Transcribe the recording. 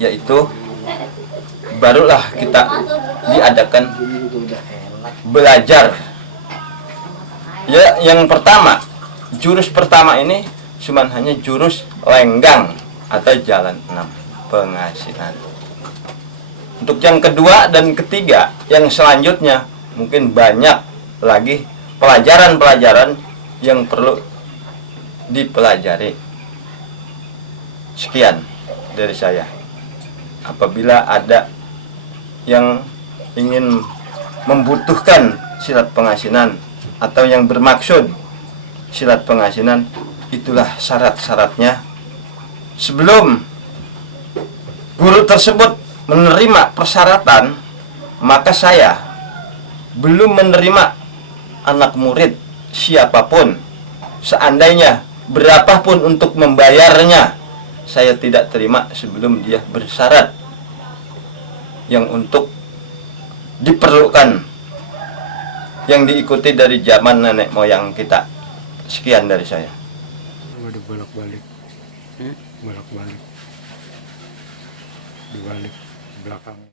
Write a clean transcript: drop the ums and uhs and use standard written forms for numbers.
yaitu barulah kita diadakan belajar. Ya, yang pertama, jurus pertama ini cuma hanya jurus lenggang atau jalan 6 pengasinan. Untuk yang kedua dan ketiga, yang selanjutnya mungkin banyak lagi pelajaran-pelajaran yang perlu dipelajari. Sekian dari saya. Apabila ada yang ingin membutuhkan silat pengasinan atau yang bermaksud silat pengasinan, itulah syarat-syaratnya. Sebelum guru tersebut menerima persyaratan, maka saya belum menerima anak murid siapapun. Seandainya berapapun untuk membayarnya, saya tidak terima sebelum dia bersyarat yang untuk diperlukan, yang diikuti dari zaman nenek moyang kita. Sekian dari saya. Ada bolak-balik, bolak-balik, dibalik belakang.